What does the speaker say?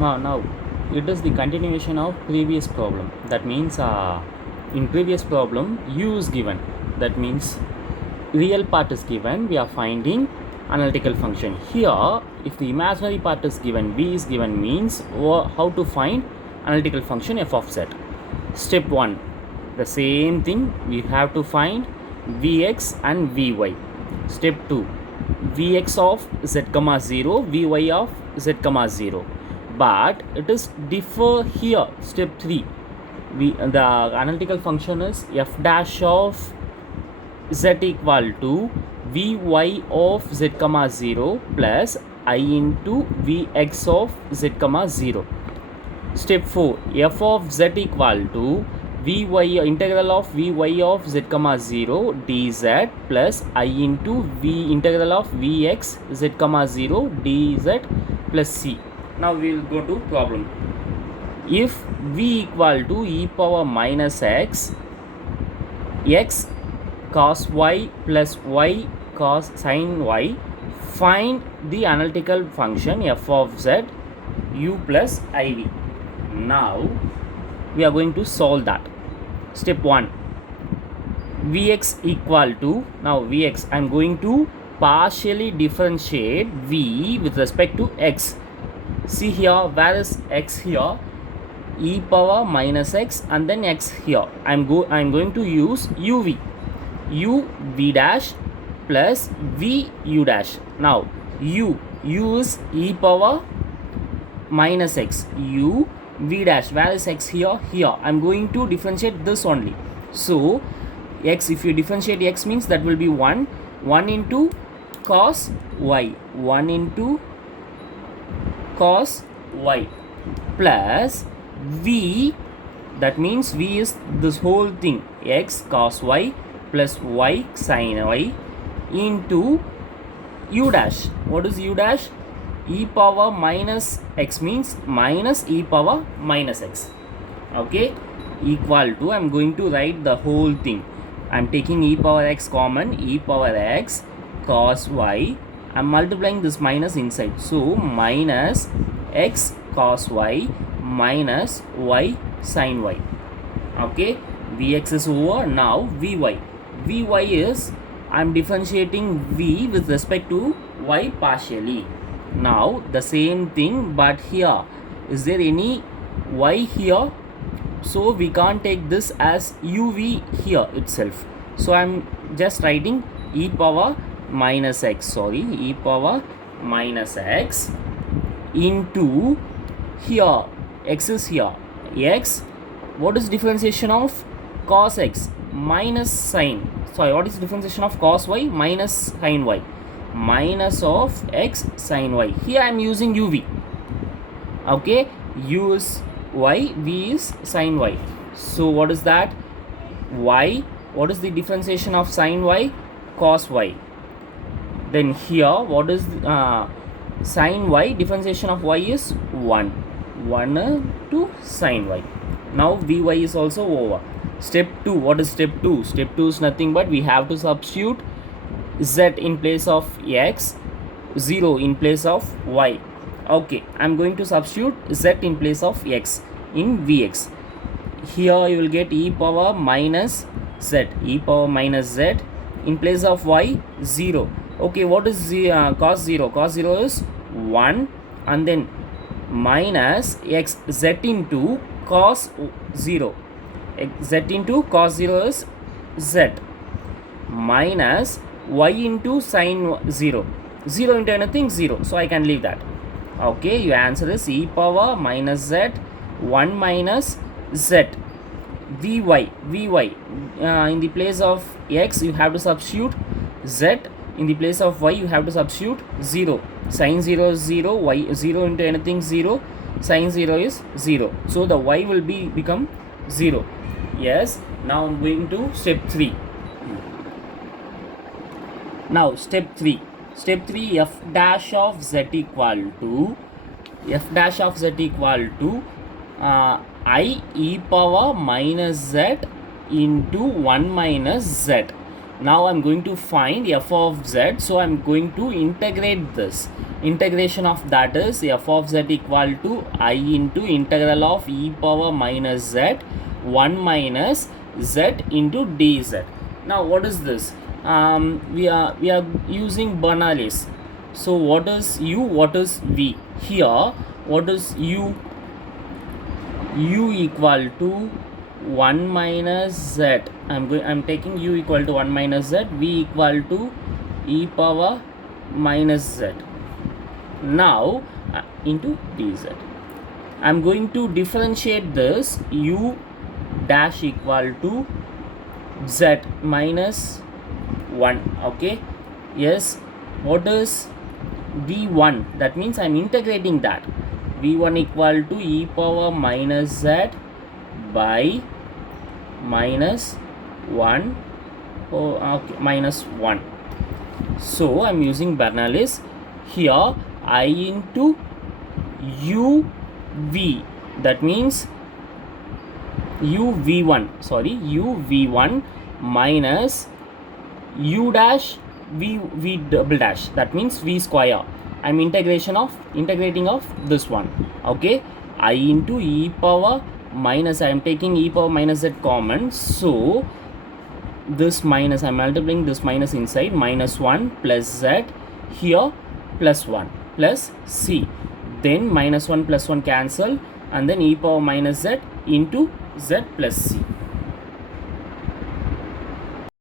Now it is the continuation of previous problem. That means in previous problem u is given. That means real part is given. We are finding analytical function. Here, if the imaginary part is given, v is given, means how to find analytical function f of z. Step 1, the same thing, we have to find vx and vy. Step 2, vx of z comma 0, vy of z comma 0. But it is differ here. Step 3, the analytical function is f dash of z equal to vy of z comma 0 plus I into vx of z comma 0. Step 4, f of z equal to vy integral of vy of z comma 0 dz plus I into v integral of vx z comma 0 dz plus c. Now we will go to problem. If v equal to e power minus x cos y plus y cos sin y, find the analytical function f of z u plus iv. Now we are going to solve that. Step 1, vx equal to, now vx I am going to partially differentiate v with respect to x. See here, where is x here? E power minus x and then x here. I am going to use uv. U v dash plus v u dash. Now u is e power minus x. U v dash, where is x here? Here. I am going to differentiate this only. So x, if you differentiate x, means that will be 1 into cos y, 1 into cos y plus v, that means v is this whole thing, x cos y plus y sin y into u dash. What is u dash? E power minus x, means minus e power minus x. Okay, equal to, I am going to write the whole thing. I am taking e power x common, e power x cos y. I am multiplying this minus inside. So minus x cos y minus y sin y. Okay, vx is over. Now vy. Vy is, I am differentiating v with respect to y partially. Now the same thing, but here, is there any y here? So we can't take this as uv here itself. So I am just writing e power minus x, e power minus x into, here x is here, x, what is differentiation of cos x minus sin, what is differentiation of cos y minus sin y, minus of x sin y. Here I am using uv. Okay, u is y, v is sin y. So what is that? Y, what is the differentiation of sin y? Cos y. Then here, what is sin y? Differentiation of y is 1 to sin y. Now vy is also over. Step 2, what is step 2? Step 2 is nothing but we have to substitute z in place of x, 0 in place of y. Okay, I am going to substitute z in place of x in vx. Here you will get e power minus z, e power minus z, in place of y 0. Okay, what is the cos 0? Cos 0 is 1 and then minus x, z into cos 0. Z into cos 0 is z minus y into sin 0. 0 into anything 0. So I can leave that. Okay, your answer is e power minus z 1 minus z. Vy. In the place of x you have to substitute z. In the place of y you have to substitute 0. Sin 0 is 0. Y 0 into anything 0. Sin 0 is 0. So the y will become 0. Yes. Now I am going to step 3. Now step 3. Step 3, f dash of z equal to I e power minus z into 1 minus z. Now I'm going to find f of z, so I'm going to integrate this. Integration of that is f of z equal to I into integral of e power minus z 1 minus z into dz. Now what is this? We are using Bernoulli's. So what is u, what is v? Here what is u? U equal to 1 minus z. I'm taking u equal to 1 minus z, v equal to e power minus z. Now into dz. I'm going to differentiate this u dash equal to z minus 1. Okay, yes. What is v1? That means I'm integrating that. v1 equal to e power minus z by minus 1. Oh, okay, minus 1. So I'm using Bernoulli's. Here I into u v, that means u v1 minus u dash v double dash, that means v square. I'm integrating of this one. Okay, I into e power minus, I am taking e power minus z common, so this minus, I'm multiplying this minus inside, minus 1 plus z, here plus 1 plus c, then minus 1 plus 1 cancel, and then e power minus z into z plus c.